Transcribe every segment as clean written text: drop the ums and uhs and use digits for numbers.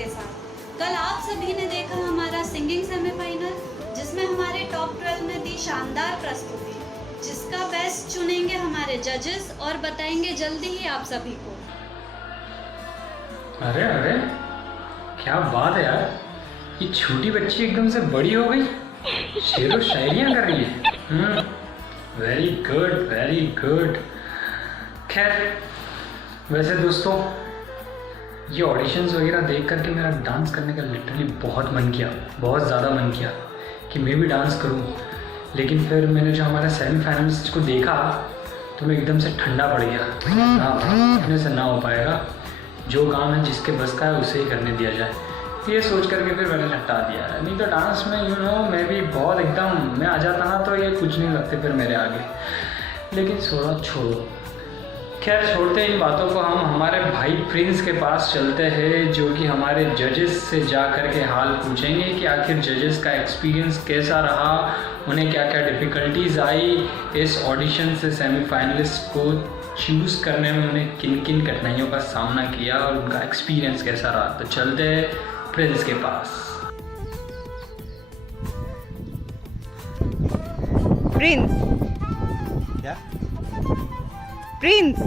के साथ। कल आप सभी ने देखा हमारा सिंगिंग सेमीफाइनल, जिसमें हमारे टॉप 12 ने दी शानदार प्रस्तुति, जिसका बेस्ट चुनेंगे हमारे जजेस और बताएंगे जल्दी ही आप सभी को। अरे अरे क्या बात है यार, ये छोटी बच्ची एकदम से बड़ी हो गई, शेर और शायरियाँ कर रही है। Very good very good. खैर वैसे दोस्तों, ये ऑडिशंस वगैरह देख करके मेरा डांस करने का लिटरली बहुत मन किया, बहुत ज़्यादा मन किया कि मैं भी डांस करूं। लेकिन फिर मैंने जो हमारे सेमीफाइनलिस्ट को देखा तो मैं एकदम से ठंडा पड़ गया। हाँ, अपने से ना हो पाएगा, जो काम है जिसके बस का है उसे ही करने दिया जाए, ये सोच करके फिर मैंने हटा दिया। नहीं तो डांस में मैं भी बहुत एकदम मैं आ जाता ना तो ये कुछ नहीं लगते फिर मेरे आगे। लेकिन छोड़ो। खैर छोड़ते इन बातों को, हम हमारे भाई प्रिंस के पास चलते हैं, जो कि हमारे जजेस से जा कर के हाल पूछेंगे कि आखिर जजेस का एक्सपीरियंस कैसा रहा, उन्हें क्या क्या डिफ़िकल्टीज आई इस ऑडिशन से सेमीफाइनलिस्ट को चूज़ करने में, उन्हें किन किन कठिनाइयों का सामना किया और उनका एक्सपीरियंस कैसा रहा। तो चलते हैं प्रिंस के पास। प्रिंस, क्या प्रिंस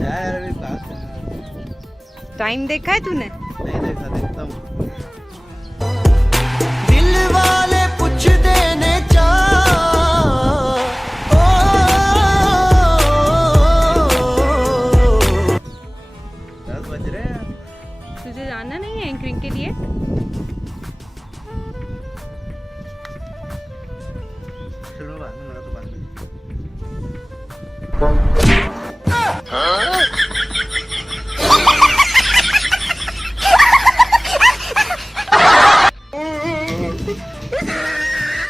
यार अभी क्लास टाइम देखा है तूने? नहीं देखा, देखता हूँ। दिल वाले पूछ देने चा 10 बज रहे हैं। तुझे जाना नहीं है एंकरिंग के लिए? चलो बाद में, मेरा तो बाद में।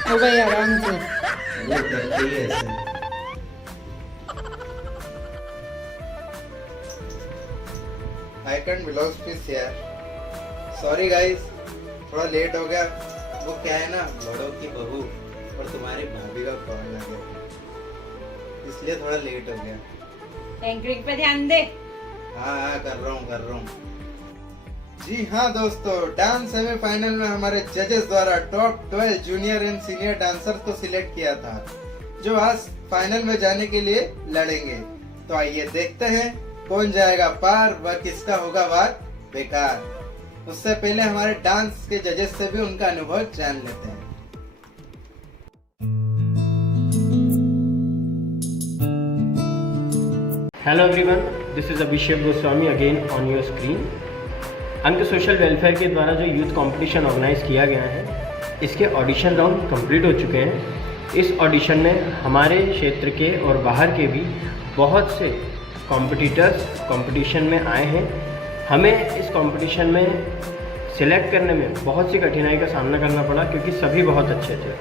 हो गई आराम से। ये करती है ऐसे। I can't belong this यार। Sorry guys, थोड़ा लेट हो गया। वो क्या है ना, बड़ों की बहू और तुम्हारी भाभी का कॉल आ गया, इसलिए थोड़ा लेट हो गया। एंकरिंग पे ध्यान दे। हाँ कर रहा हूँ। जी हाँ दोस्तों, डांस सेमीफाइनल में हमारे जजेस द्वारा top 12 junior and senior dancers को सिलेक्ट किया था, जो आज फाइनल में जाने के लिए लड़ेंगे। तो आइए देखते हैं कौन जाएगा पार व किसका होगा वार बेकार। उससे पहले हमारे डांस के जजेस से भी उनका अनुभव जान लेते हैं। Hello everyone, this is Abhishek Goswami again on your screen. अंक सोशल वेलफेयर के द्वारा जो यूथ कंपटीशन ऑर्गेनाइज किया गया है, इसके ऑडिशन राउंड कंप्लीट हो चुके हैं। इस ऑडिशन में हमारे क्षेत्र के और बाहर के भी बहुत से कॉम्पिटिटर्स कंपटीशन में आए हैं। हमें इस कंपटीशन में सिलेक्ट करने में बहुत सी कठिनाई का सामना करना पड़ा, क्योंकि सभी बहुत अच्छे थे।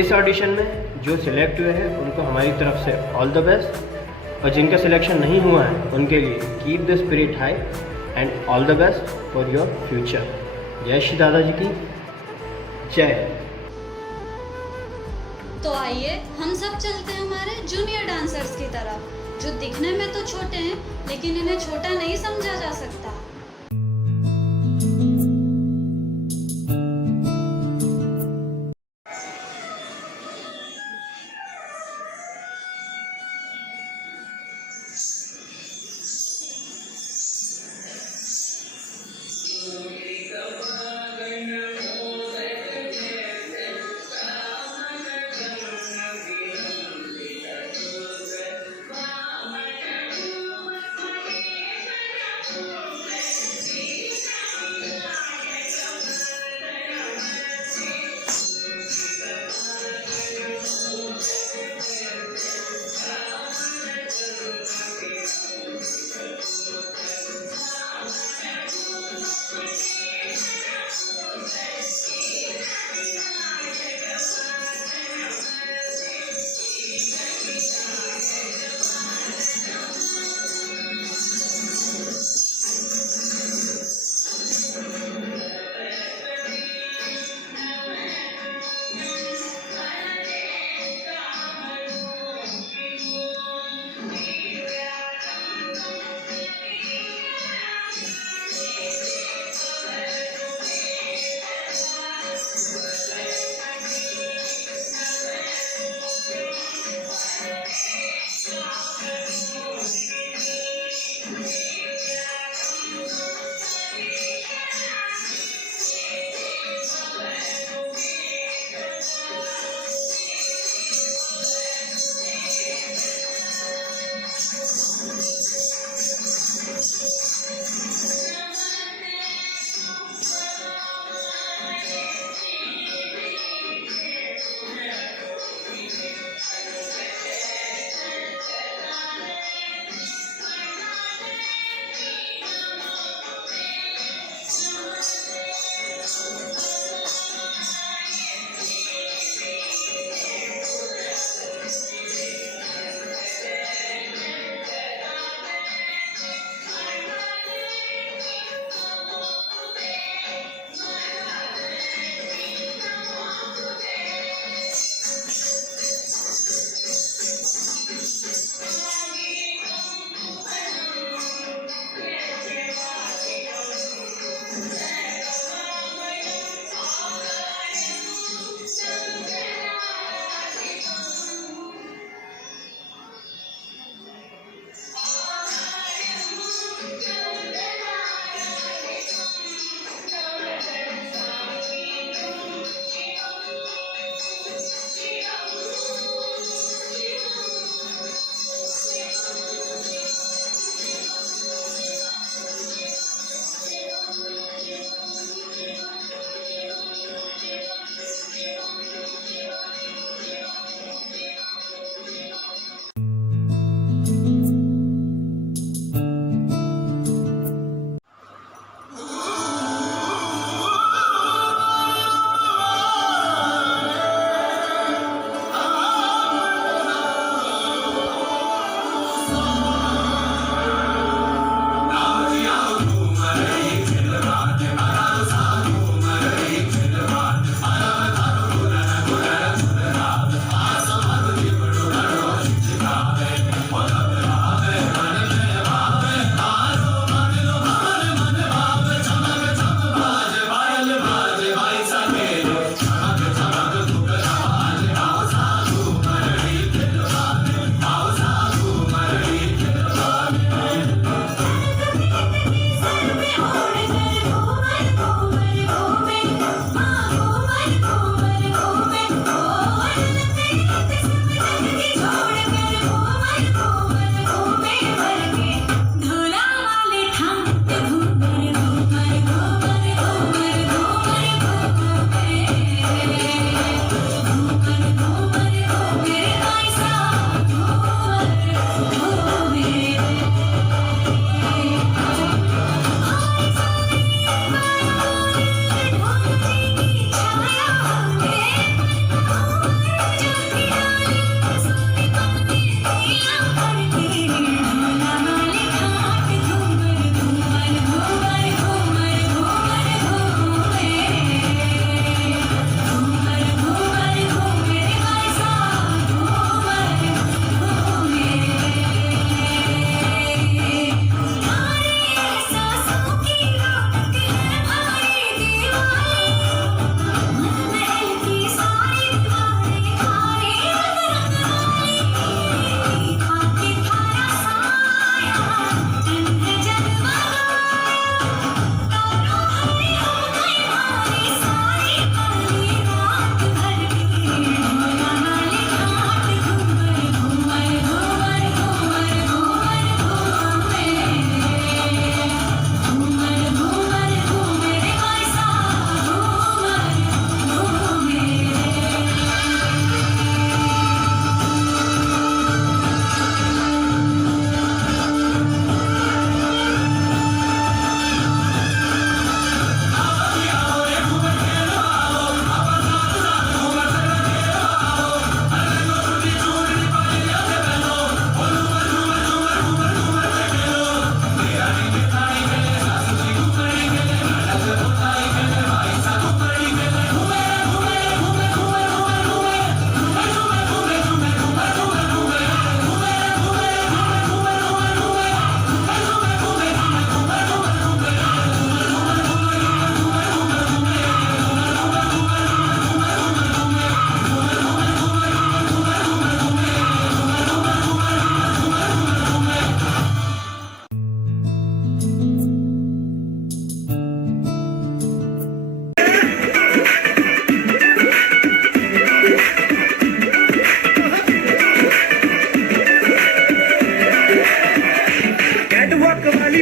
इस ऑडिशन में जो सिलेक्ट हुए हैं उनको हमारी तरफ से ऑल द बेस्ट, और जिनका सिलेक्शन नहीं हुआ है उनके लिए keep the spirit high and all the best for your future. जय श्री दादाजी की जय। तो आइए हम सब चलते हैं हमारे जूनियर डांसर्स की तरफ, जो दिखने में तो छोटे हैं लेकिन इन्हें छोटा नहीं समझा जा सकता।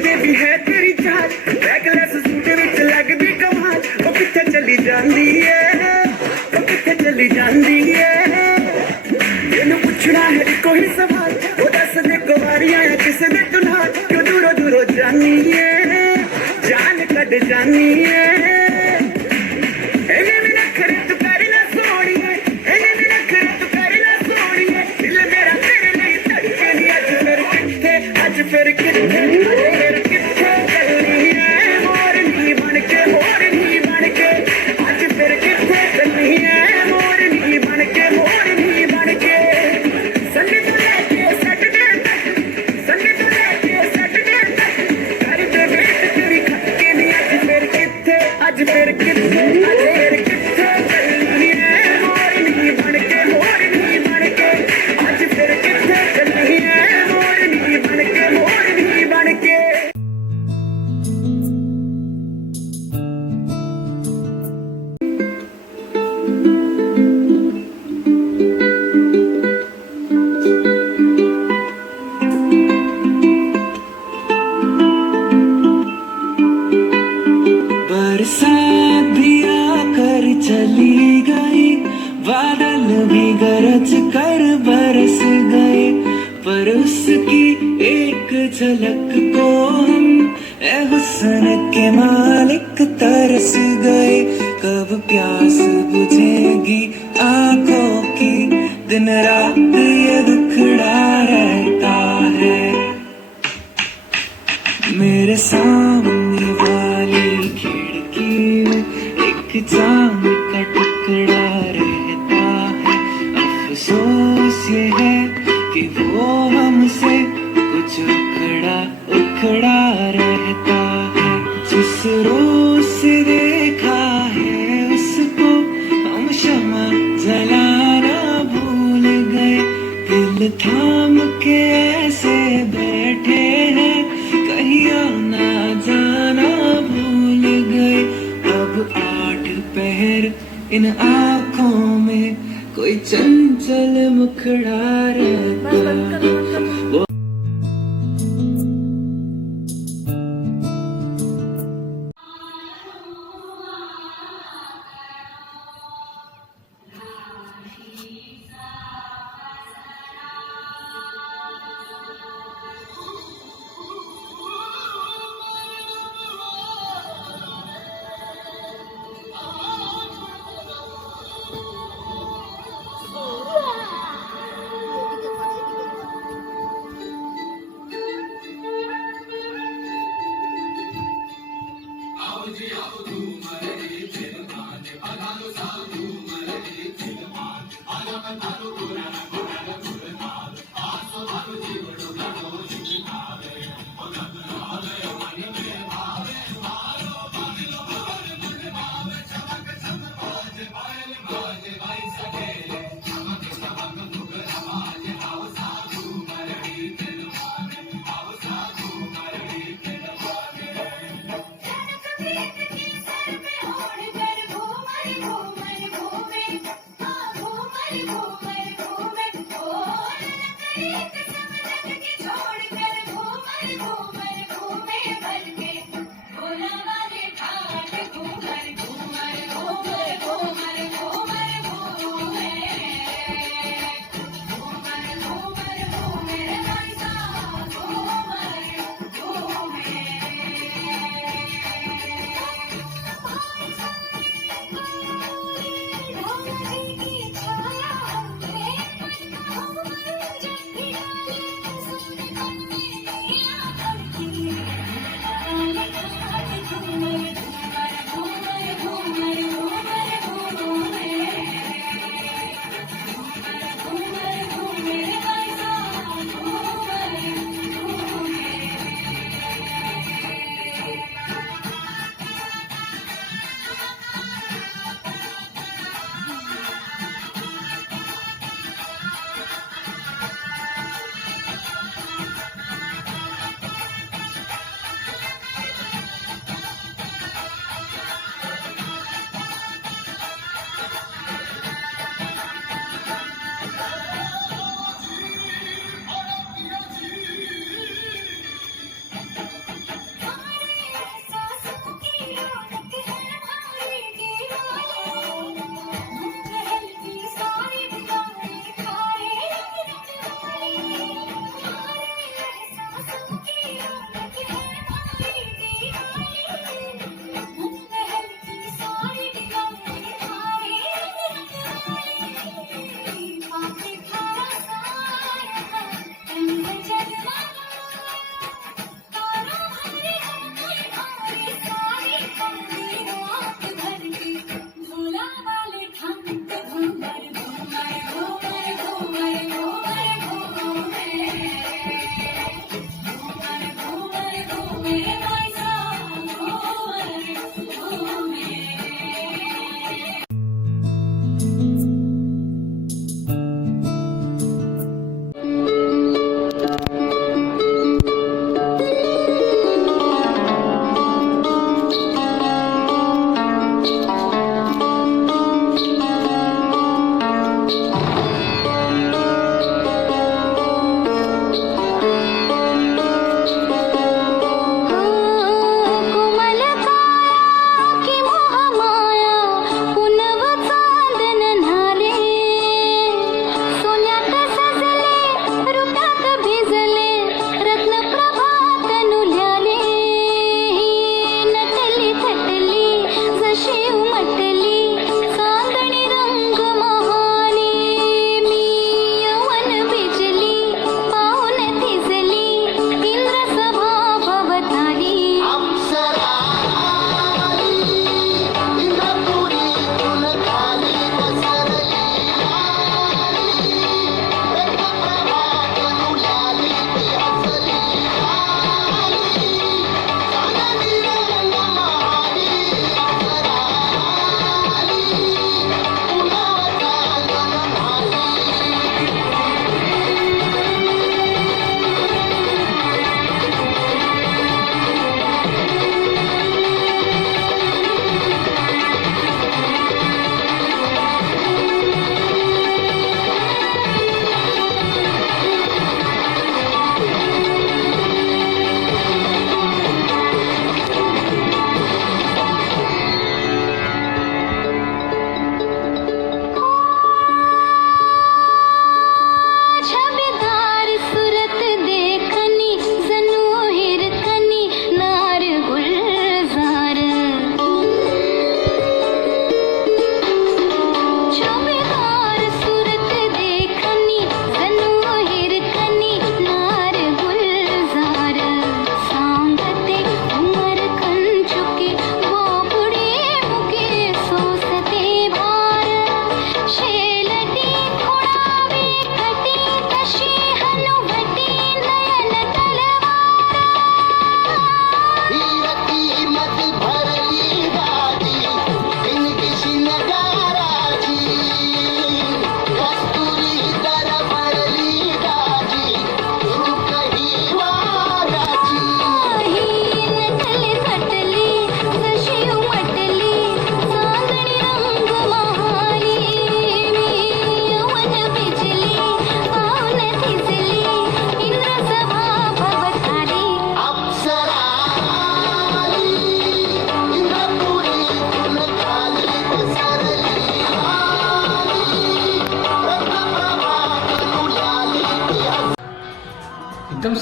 देखदे भी है तेरी चाल बैकलेस सूट विच लगदी कमाल ओ किथे चली जांदी है ओ किथे चली जांदी है ਇਹਨੂੰ ਪੁੱਛਣਾ ਹੈ ਕੋਈ ਸਵਾਲ ਉਹ ਦੱਸ ਦੇ ਕੁਵਾਰੀਆਂ ਆ ਕਿਸੇ ਦੇ ਤੂੰ ਨਾਲ ਕਿਉਂ ਦੂਰੋਂ ਦੂਰੋਂ ਜਾਨੀ ਏ ਜਾਨ ਕੱਢ ਜਾਨੀ ਏ ਇਹਨੇ ਵੀ ਨਖਰੇ ਤੂੰ ਕਰੀ ਨਾ ਸੋਣੀਏ ਇਹਨੇ ਵੀ ਨਖਰੇ ਤੂੰ ਕਰੀ ਨਾ ਸੋਣੀਏ ਦਿਲ ਮੇਰਾ ਤੇਰੇ ਲਈ ਧੜਕੇ ਨਹੀਂ ਅੱਜ ਫਿਰ ਕਿੱਥੇ ਫਿਰ ਕਿੱਥੇ ਚੱਲਣੀ ਏ ਮੋਰਨੀ ਬਣ ਕੇ ਮੋਰਨੀ ਬਣ ਕੇ ਅੱਜ ਫਿਰ ਕਿੱਥੇ ਚੱਲਣੀ ਏ ਮੋਰਨੀ ਬਣ ਕੇ ਮੋਰਨੀ ਬਣ ਕੇ ਸੰਡੇ ਤੋਂ ਲੈ ਕੇ ਸੈਟਰਡੇ ਤੱਕ ਸੰਡੇ ਤੋਂ ਲੈ ਕੇ ਸੈਟਰਡੇ ਤੱਕ ਕਰਦੇ ਵੇਟ ਤੇਰੀ ਖੱਕੇ ਨਹੀਂ ਅੱਜ ਫਿਰ ਕਿੱਥੇ ਅੱਜ ਫਿਰ ਕਿੱਥੇ ਚੱਲਣੀ ਏ ਮੋਰਨੀ ਬਣ ਕੇ ਮੋਰਨੀ ਬਣ ਕੇ ਅੱਜ ਫਿਰ ਕਿੱਥੇ ਚੱਲਣੀ ਏ ਮੋਰਨੀ ਬਣ ਕੇ ਮੋਰਨੀ ਬਣ ਕੇ बरसात भी आकर चली गई बादल भी गरज कर बरस गए पर उसकी एक झलक को हम ए हुस्न के मालिक तरस गए कब प्यास बुझेगी आंखों की दिन रात ये दुखड़ा रहता है मेरे सामने वाली खिड़की में एक चांद का टुकड़ा रहता है अफसोस ये है कि वो हमसे कुछ उखड़ा उखड़ा रहता है जिस रोज से देखा है उसको हम शमा जलाना भूल गए दिल थाम के ऐसे बैठे हैं कहीं आना जाना भूल गए अब 8 पहर इन आँखों में कोई चंचल मुखड़ा रहता वो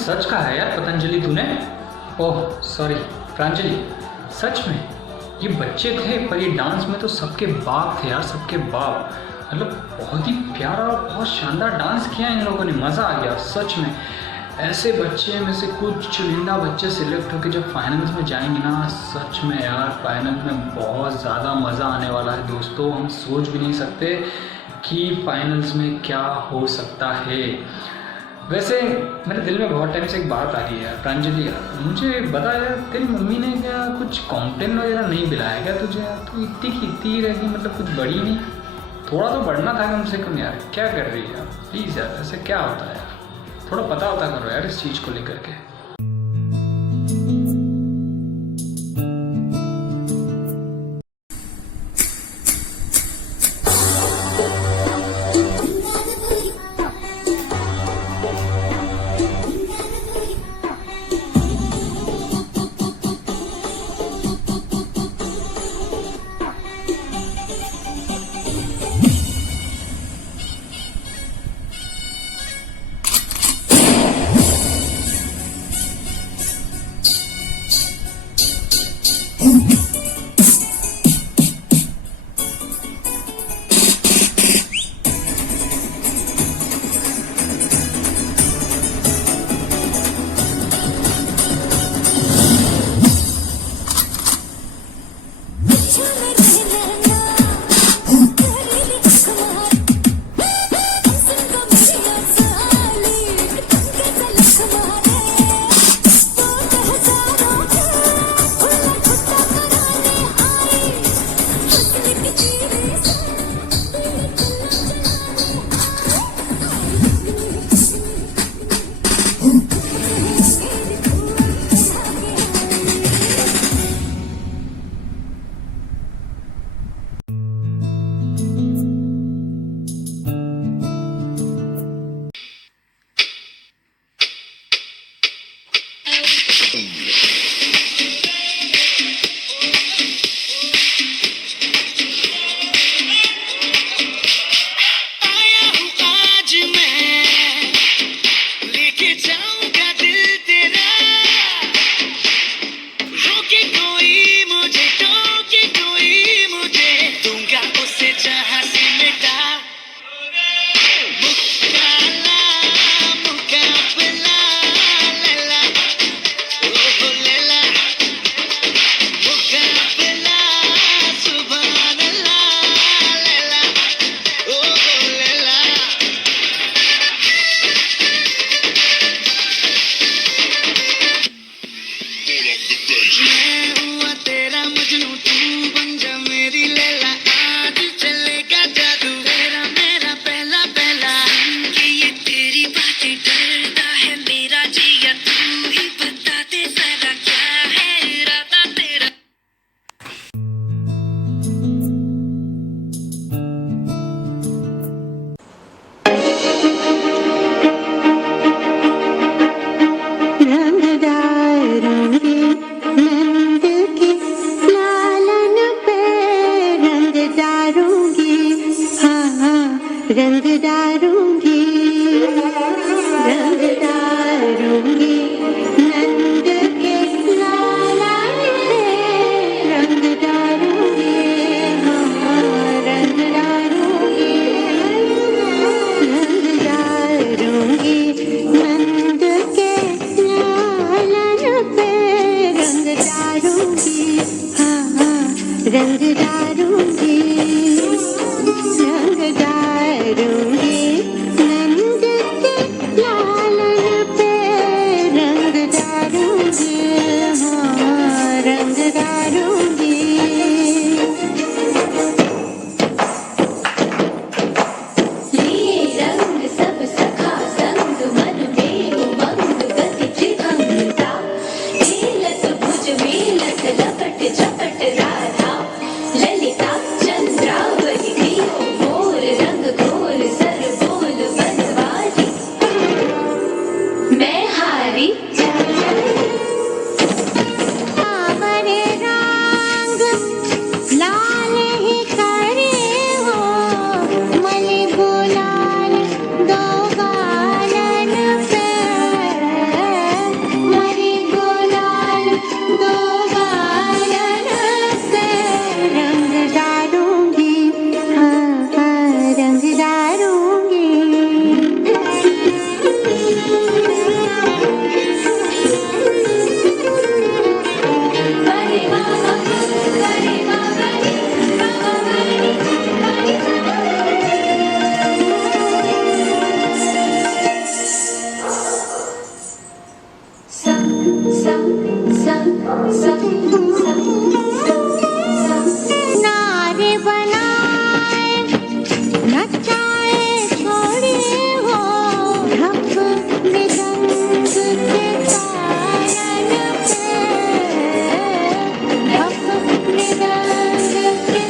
सच कहा है यार पतंजलि तूने। ओह सॉरी प्रांजलि, सच में ये बच्चे थे पर ये डांस में तो सबके बाप थे यार, सबके बाप। मतलब बहुत ही प्यारा और बहुत शानदार डांस किया इन लोगों ने, मज़ा आ गया सच में। ऐसे बच्चे में से कुछ चुनिंदा बच्चे सिलेक्ट होकर जब फाइनल्स में जाएंगे ना, सच में यार फाइनल में बहुत ज़्यादा मज़ा आने वाला है दोस्तों। हम सोच भी नहीं सकते कि फाइनल्स में क्या हो सकता है। वैसे मेरे दिल में बहुत टाइम से एक बात आ रही है प्रांजलि यार, मुझे बता यार तेरी मम्मी ने क्या कुछ कॉम्प्लेन वगैरह नहीं दिलाया क्या तुझे यार? तू इतनी की इतनी रहेगी, मतलब कुछ बड़ी नहीं, थोड़ा तो बढ़ना था कम से कम यार। क्या कर रही है यार, प्लीज़ यार ऐसे क्या होता है यार, थोड़ा पता होता करो यार इस चीज़ को लेकर के। नारे बनाए नचाए छोड़े हो ढप मृदंग के तायन पे ढप मृदंग के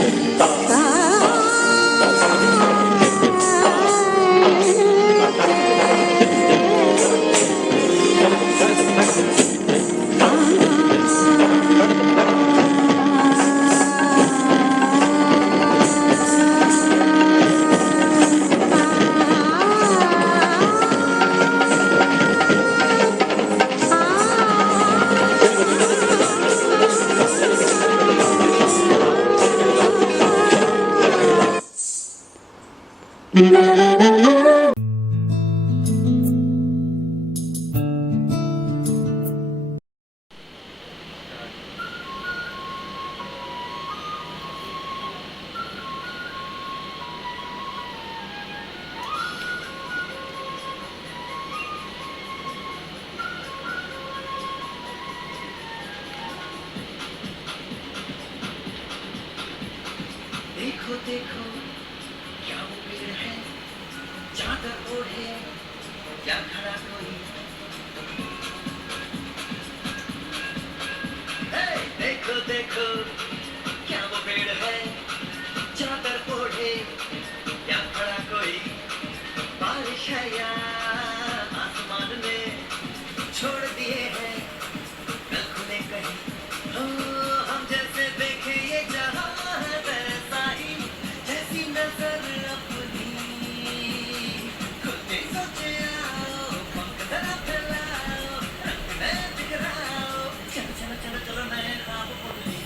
देखो देखो क्या वो पेड़ है चादर ओढ़े या खड़ा कोई देखो देखो क्या वो पेड़ है चादर ओढ़े या खड़ा कोई बारिश है या आसमान ने छोड़ दिए हैं कल खुले कहीं हो हम जैसे देखे ये जहां है वैसा ही जैसी नजर अपनी खुद ने सोचे आओ पंख जरा फैलाओ रंग में बिखराओ चलो चलो चलो चलो नए ख्वाब बुनली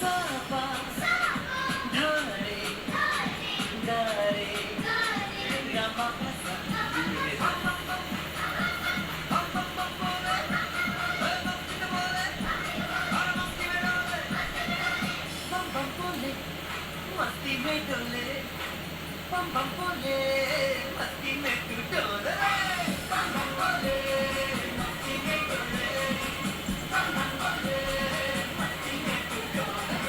सापा धारे गारे गामा पासा बम बम बोले मस्ती में डोले बम बम बोले मस्ती में तू डोले बम बम बोले मस्ती में डोले बम बम बोले मस्ती में तू डोले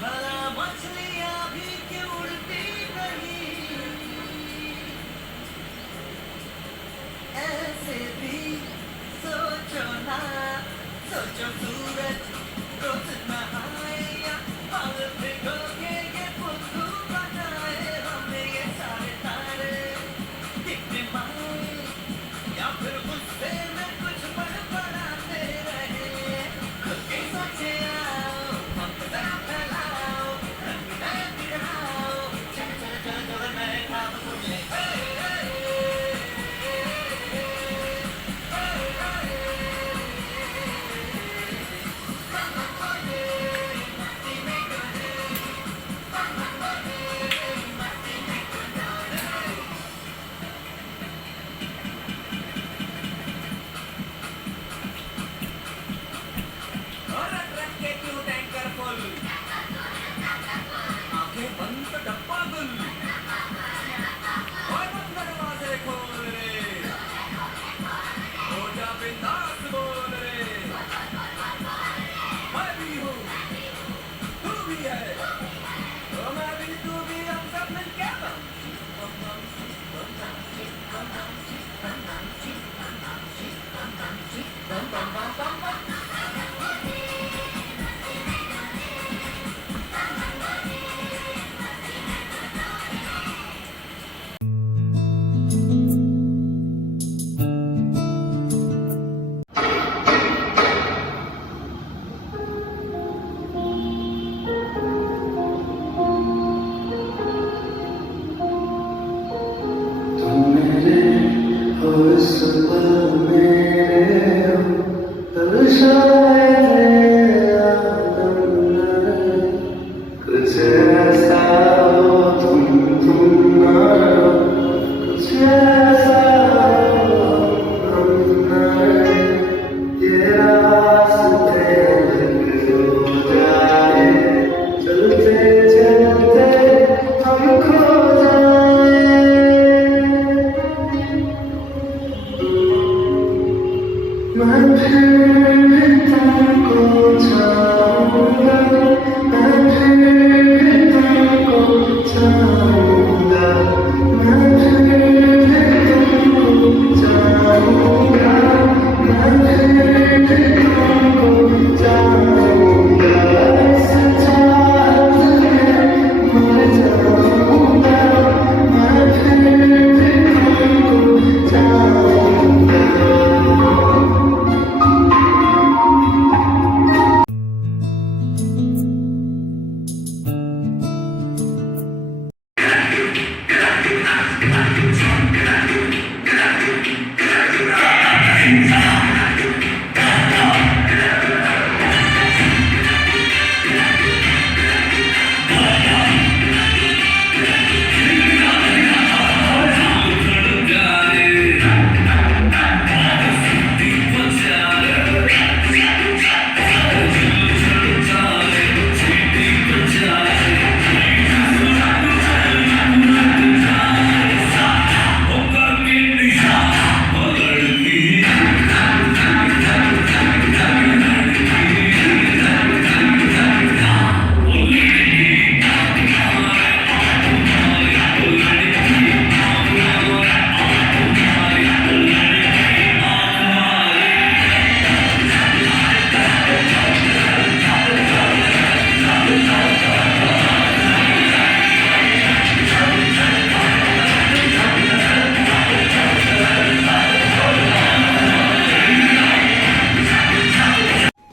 भला मछलियाँ भी क्यों उड़ती नहीं ऐसे भी सोचो ना सोचो सूरज रोज नहाए या पल भिगो के ये बुद्धू बनाए हमें ये सारे तारे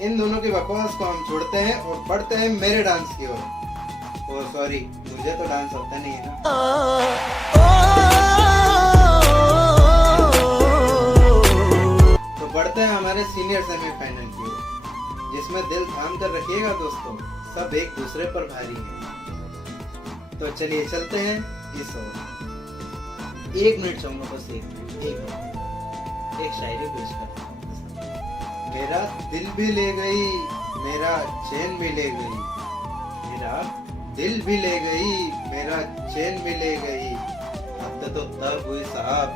इन दोनों की बकवास को हम छोड़ते हैं और बढ़ते हैं मेरे डांस की ओर। ओ सॉरी, मुझे तो डांस आता नहीं है ना। तो बढ़ते हैं हमारे सीनियर सेमीफाइनल की ओर, जिसमें दिल थाम कर रखिएगा दोस्तों, सब एक दूसरे पर भारी है। तो चलिए चलते हैं इस ओर। 1 मिनट चाहूंगा, बस एक शायरी पेश करता हूँ। मेरा दिल भी ले गई, मेरा चैन भी ले गई, मेरा दिल भी ले गई, मेरा चैन भी ले गई। हद तो तब हुई साहब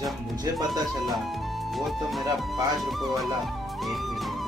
जब मुझे पता चला, वो तो मेरा 5 रुपए वाला पेन भी ले गई।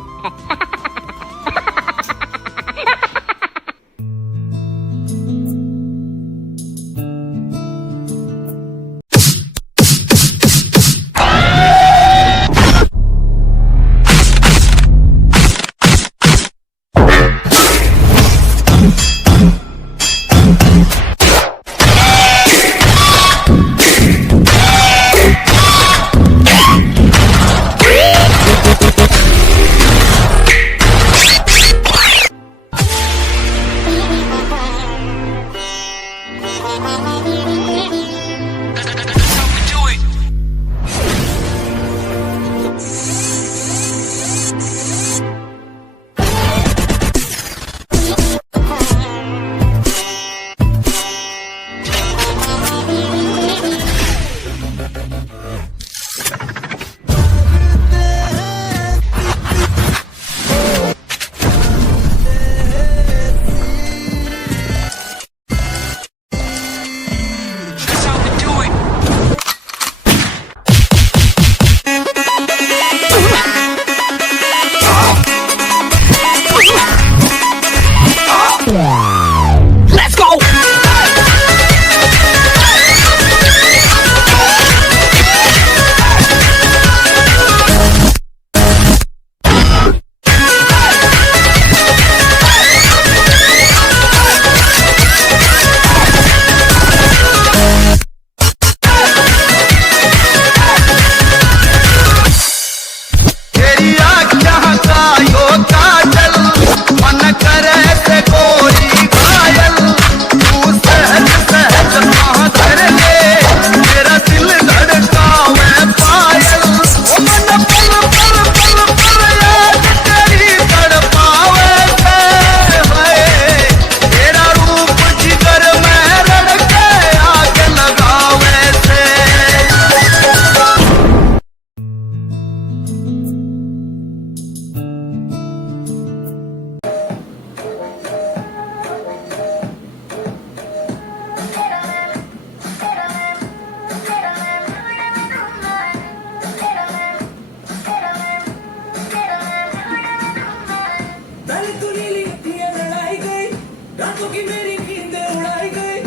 की मेरी नींद उड़ाई गई,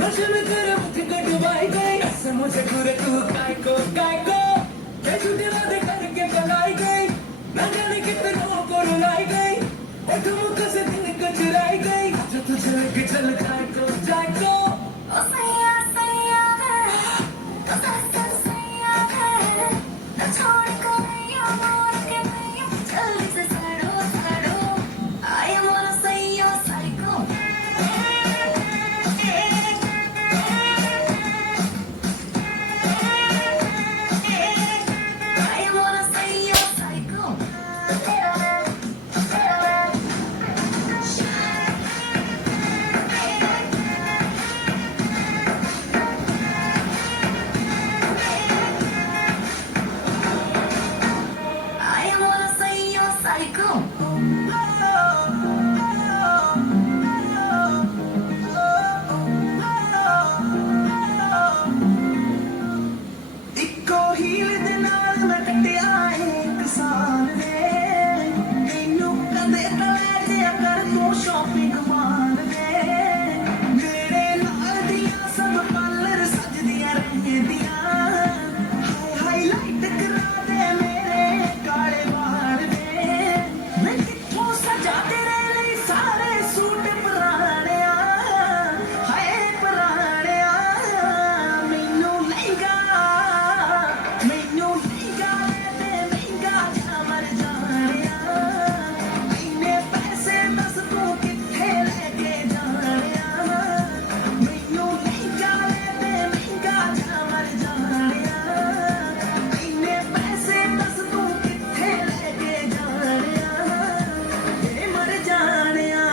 नशे में तेरे मुझे कटवाई गई, ऐसे मुझे घूरे तू काय को मैं झूठे वादे करके पलाई गई, न जाने कितनों को रुलाई गई, और ठुमक से दिल को चुराई गई, जो तुझे लगे चल काय को ओ सैया सैया ओ सैया सैया न छोड़ कर या मोर के मैया जल्दी से सड़ो I wanna say you're psycho I wanna say you're psycho I wanna say you're psycho ਇੱਕੋ ਹੀਲ ਦੇ ਨਾਲ ਮੈਂ ਕੱਟਿਆ ਇੱਕ ਸਾਲ ਵੇ, ਮੈਨੂੰ ਕਦੇ ਤਲੇ ਜਿਆ ਕਰ ਤੂੰ ਸ਼ਾਪਿੰਗ ਮਾਲ ਵੇ, ਮੇਰੇ ਨਾਲ ਦੀਆਂ ਸਭ ਪਾਰਲਰ ਸਜਦੀਆਂ ਰਹਿੰਦੀਆਂ, ਹਾਈਲਾਈਟ ਕਰਾ ਦੇ ਮੇਰੇ ਕਾਲੇ ਵਾਲ ਵੇ, ਮੈਂ ਕਿੱਥੋਂ ਸਜਾ ਤੇਰੇ ਲਈ ਸਾਰੇ ਸੂਟ ਪੁਰਾਣਿਆ, ਹਾਏ ਪੁਰਾਣਿਆ, ਮੈਨੂੰ ਲਹਿੰਗਾ ਤੇ ਮਹਿੰਗਾ ਜਾ ਮਰ ਜਾਣਿਆ, ਇੰਨੇ ਪੈਸੇ ਦੱਸ ਤੂੰ ਕਿੱਥੇ ਲੈ ਕੇ ਜਾਣਿਆ, ਮੈਨੂੰ ਲਹਿੰਗਾ ਤੇ ਮਹਿੰਗਾ ਜਾ ਮਰ ਜਾਣਿਆ, ਇੰਨੇ ਪੈਸੇ ਦੱਸ ਤੂੰ ਕਿੱਥੇ ਲੈ ਕੇ ਜਾਣਿਆ, ਏ ਮਰ ਜਾਣਿਆ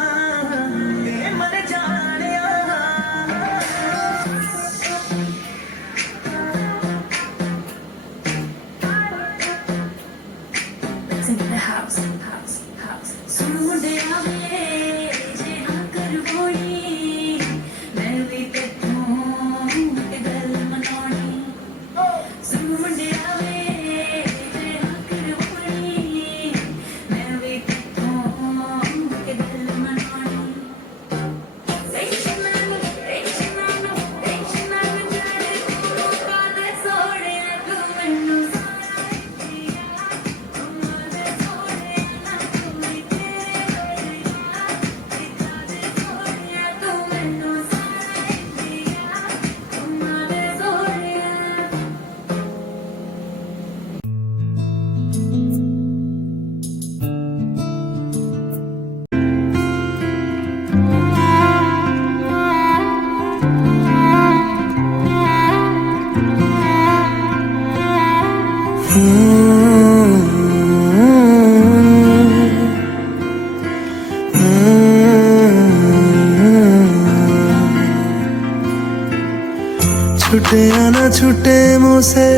ਏ ਮਰ ਜਾਣਿਆ Listen to the house ਸੁਣ ਮੁੰਡਿਆ ਵੇ ਜੇ ਹਾਂ ਕਰ ਬੋਣੀ ਮੈਂ ਵੀ ਤੇਥੋਂ ਤੇ ਗੱਲ ਮਨਾਉਣੀ ਸੁਣ ਮੁੰਡਿਆ ਵੇ ਜੇ ਹਾਂ ਕਰ ਬੋਣੀ ਮੈਂ ਵੀ ਤੇਥੋਂ ਤੇ ਗੱਲ ਮਨਾਉਣੀ ਟੈਨਸ਼ਨ ਨਾ ਜਾਣੇ ਤੂੰ ਕਾਹਦੇ ਸੋਹਣਿਆ ਤੂੰ ਮੈਨੂੰ ਸਾਰਾ ਦਿਆ ਤੂੰ ਦੇ ਸੋਹਣਿਆ ਨਾ ਤੂੰ ਵੀ ਤੇਰੇ ਵਰਗਾ ਕਾਹਦੇ ਸੋਹਣਿਆ ਤੂੰ ਮੈਨੂੰ ਸਾਰਾ ਦਿਆ ਤੂੰ ਦੇ ਸੋਹਣਿਆ छुटे या ना छुटे मुझसे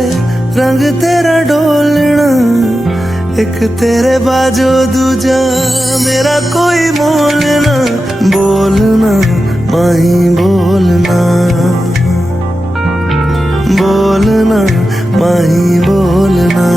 रंग तेरा डोलना, एक तेरे बाजो दूजा मेरा कोई मोल ना, बोलना माही बोलना बोलना माही बोलना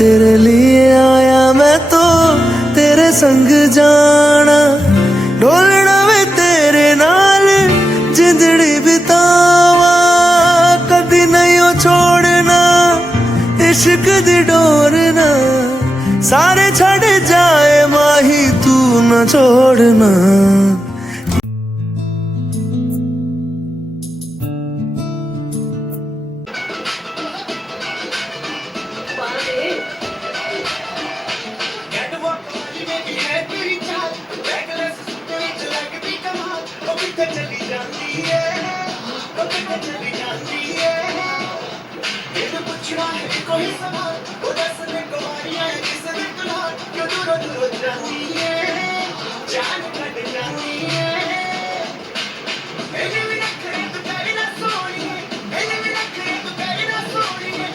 तेरे लिए आया मैं तो तेरे संग जाना, डोलना वे तेरे नाल जिंदड़ी बितावा, कदी नहीं ओ छोड़ना इश्क दी डोरना, सारे छड़ जाए माही तू न छोड़ना। Sohniye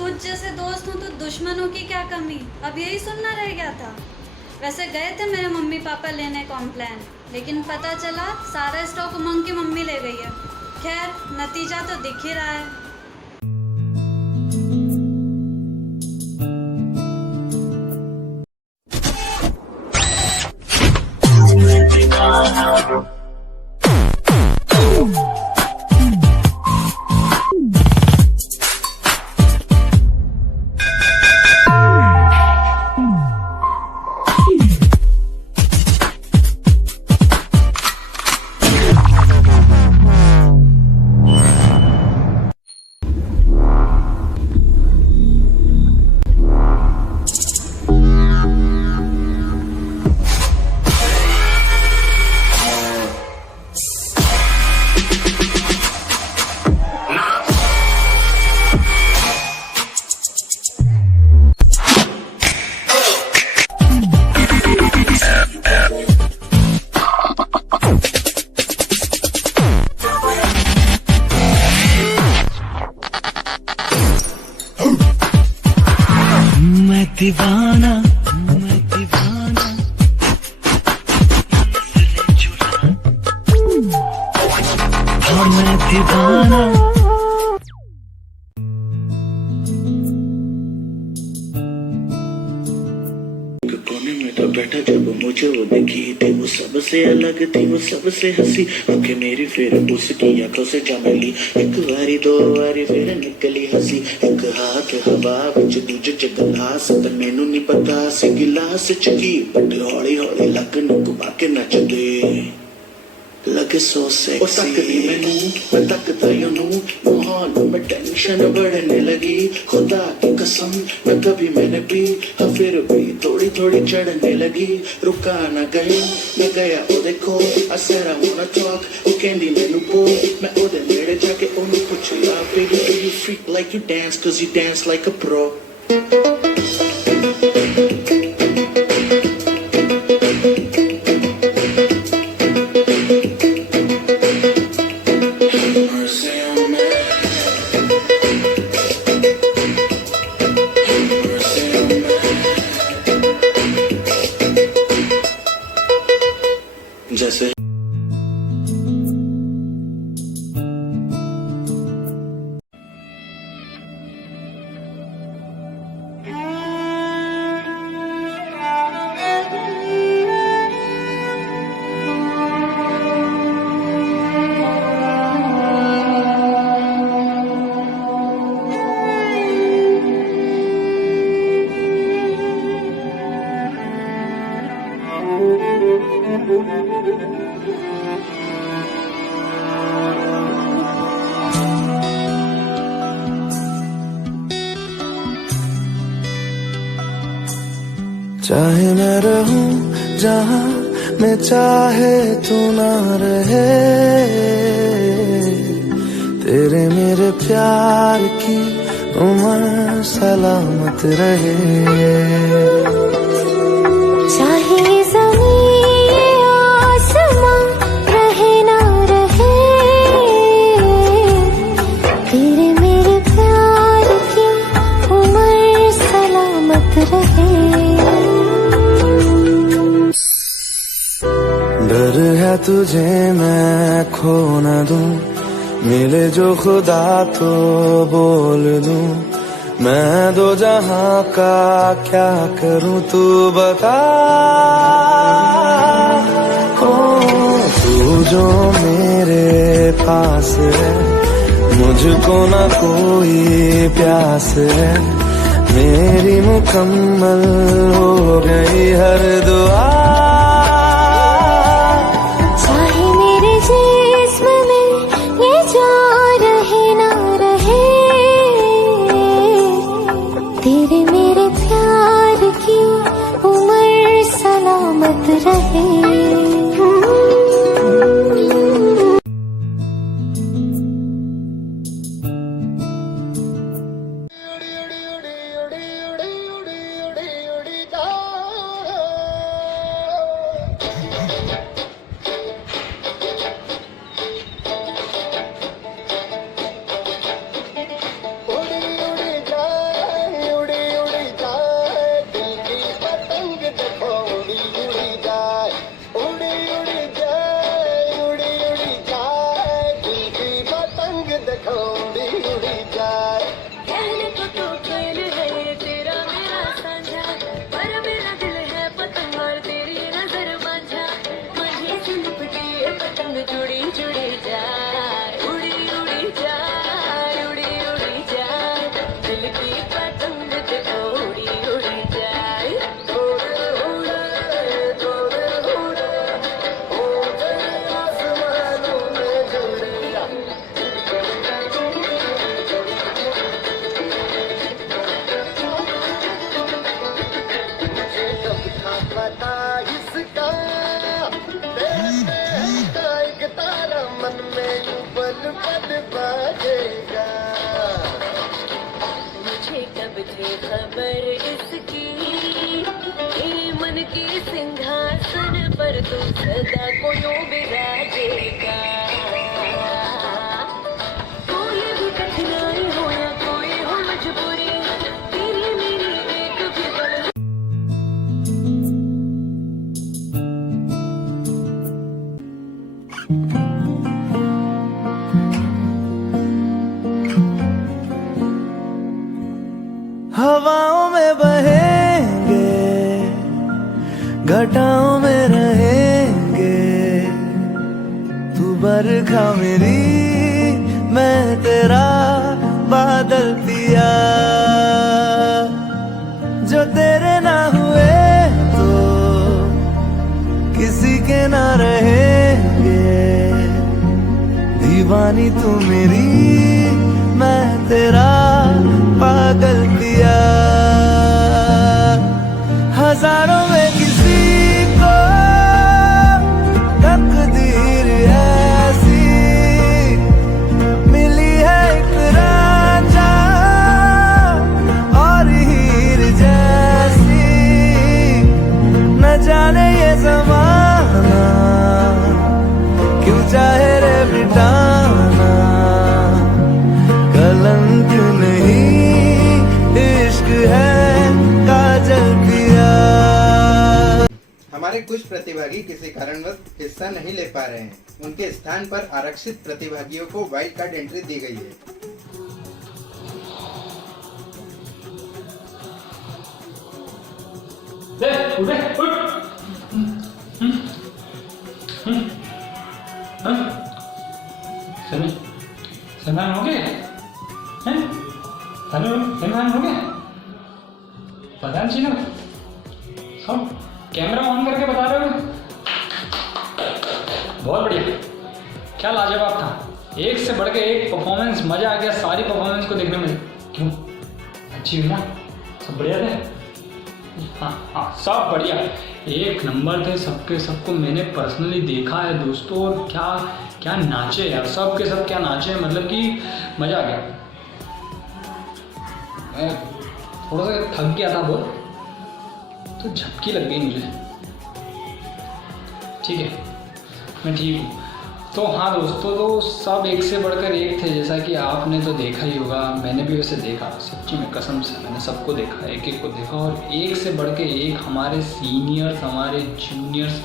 तुझ जैसे दोस्त हो तो दुश्मनों की क्या कमी, अब यही सुनना रह गया था। वैसे गए थे मेरे मम्मी पापा लेने कॉम्प्लान, लेकिन पता चला सारा स्टॉक उमंग की मम्मी ले गई है। खैर नतीजा तो दिख ही रहा है। दीवाना हाँ मैं दीवाना कोने में तो बैठा जब मुझे वो दिखी थी, वो सबसे अलग थी, वो सबसे हंसी आंखें मेरी फिर उसकी आंखों से जा मिली। एक बारी दो बारी फिर निकली हंसी, एक हाथ हवा विच दूजे च गलास ते मैनू नहीं पता सी गिलास च की बट हौली हौली लग नू घुमा के नचदे लगे सो सेक्सी। तकदी मैनू मैं तकदा यूनू माहौल में टेंशन बढ़ने लगी, खुदा की कसम मैं कभी मैंने पी हाँ फिर भी थोड़ी थोड़ी चढ़ने लगी। रुका ना गए मैं गया ओ देखो असरा होना चौक वो कहंदी मैनू पो मैं ओदे नेड़े जाके ओनू पुछया baby do you freak like you dance cause you dance like a pro। जैसे चाहे मैं रहूं जहां मैं चाहे तू ना रहे, तेरे मेरे प्यार की उम्र सलामत रहे। चाहे ज़मीन आसमां रहे ना रहे, तेरे मेरे प्यार की उम्र सलामत रहे। डर है तुझे मैं खो न दूं, मिले जो खुदा तो बोल दूं, मैं दो जहां का क्या करूं तू बता। ओ तू जो मेरे पास है, मुझको ना कोई प्यास है, मेरी मुकम्मल हो गई हर दुआ। चाहे मेरे जिस्म में ये जान रहे ना रहे, तेरे मेरे प्यार की उम्र सलामत रहे। कहने को तो खेल है ये तेरा मेरा साझा, पर मेरा दिल है पतंग और तेरी नजर मांझा। मुझे से लिपटी ये पतंग जुड़ी जुड़ी जाए, उड़ी उड़ी जाए, उड़ी उड़ी जाए, दिल की पतंग देखो उड़ी उड़ी जाए। उड़े उड़े उड़े उड़े उड़े आसमानों में जुड़े। पता इसका एक तारा मन में पल पल बाजेगा। मुझे कब थी खबर इसकी, तेरे मन के सिंहासन पर तू सदा को यूं विराजेगा। कोई भी कठिनाई हो या कोई हो मजबूरी, तेरी मेरी एक भी पल। हवाओं में बहेंगे, घटाओं में रहेंगे, तू बरखा मेरी मैं तेरा बादल पिया। जो तेरे ना हुए तो किसी के ना रहेंगे, दीवानी तू मेरी मैं तेरा पागल पिया। हजारों में किसी को तकदीर ऐसी मिली है, एक रांझा और हीर जैसी। न जाने ये ज़माना क्यों चाहे रे बिटाना, कलंक नहीं इश्क है काजल पिया। हमारे कुछ प्रतिभागी किसी कारणवश हिस्सा नहीं ले पा रहे हैं, उनके स्थान पर आरक्षित प्रतिभागियों को वाइल्ड कार्ड एंट्री दी गई है। सलमान हो गए हैं? हेलो सलमान हो गए? पता नहीं चला। सब कैमरा ऑन करके बता रहे हो। बहुत बढ़िया, क्या लाजवाब था, एक से बढ़ के एक परफॉर्मेंस, मजा आ गया सारी परफॉर्मेंस को देखने में। क्यों अच्छी हुई ना? सब बढ़िया थे? हाँ हाँ सब बढ़िया, एक नंबर थे सबके सबको मैंने पर्सनली देखा है दोस्तों। और क्या क्या नाचे यार, सब के सब क्या नाचे, मतलब कि मज़ा आ गया। मैं थोड़ा सा थक गया था बहुत, तो झपकी लग गई मुझे। ठीक है, मैं ठीक हूँ। तो हाँ दोस्तों, तो सब एक से बढ़कर एक थे, जैसा कि आपने तो देखा ही होगा, मैंने भी वैसे देखा, सच्ची में कसम से मैंने सबको देखा, एक एक को देखा, और एक से बढ़ के एक हमारे सीनियर्स, हमारे जूनियर्स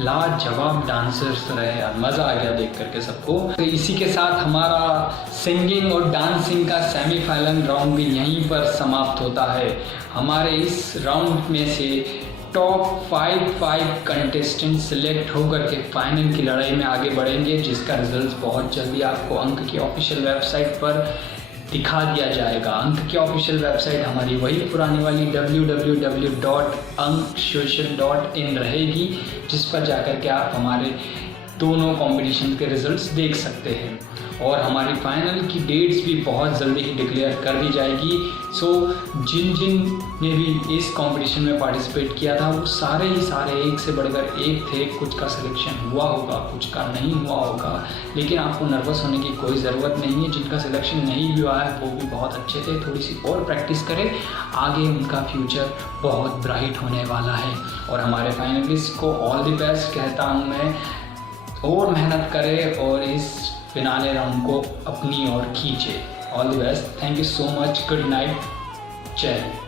लाजवाब डांसर्स रहे यार, मज़ा आ गया देख करके सबको। तो इसी के साथ हमारा सिंगिंग और डांसिंग का सेमीफाइनल राउंड भी यहीं पर समाप्त होता है। हमारे इस राउंड में से टॉप 5 कंटेस्टेंट सिलेक्ट होकर के फाइनल की लड़ाई में आगे बढ़ेंगे, जिसका रिजल्ट बहुत जल्दी आपको अंक की ऑफिशियल वेबसाइट पर दिखा दिया जाएगा। अंक की ऑफिशियल वेबसाइट हमारी वही पुरानी वाली www.anksocial.in रहेगी, जिस पर जाकर के आप हमारे दोनों कंपटीशन के रिजल्ट्स देख सकते हैं। और हमारी फाइनल की डेट्स भी बहुत जल्दी ही डिक्लेयर कर दी जाएगी। सो जिन ने भी इस कंपटीशन में पार्टिसिपेट किया था वो सारे ही सारे एक से बढ़कर एक थे। कुछ का सिलेक्शन हुआ होगा, कुछ का नहीं हुआ होगा, लेकिन आपको नर्वस होने की कोई ज़रूरत नहीं है। जिनका सिलेक्शन नहीं भी हुआ है वो भी बहुत अच्छे थे, थोड़ी सी और प्रैक्टिस करें, आगे उनका फ्यूचर बहुत ब्राइट होने वाला है। और हमारे फाइनलिस्ट को ऑल द बेस्ट कहता हूँ मैं, और मेहनत करें और इस फिनाले राउंड को अपनी ओर खींचे। All the best, thank you so much, good night, जय हिंद।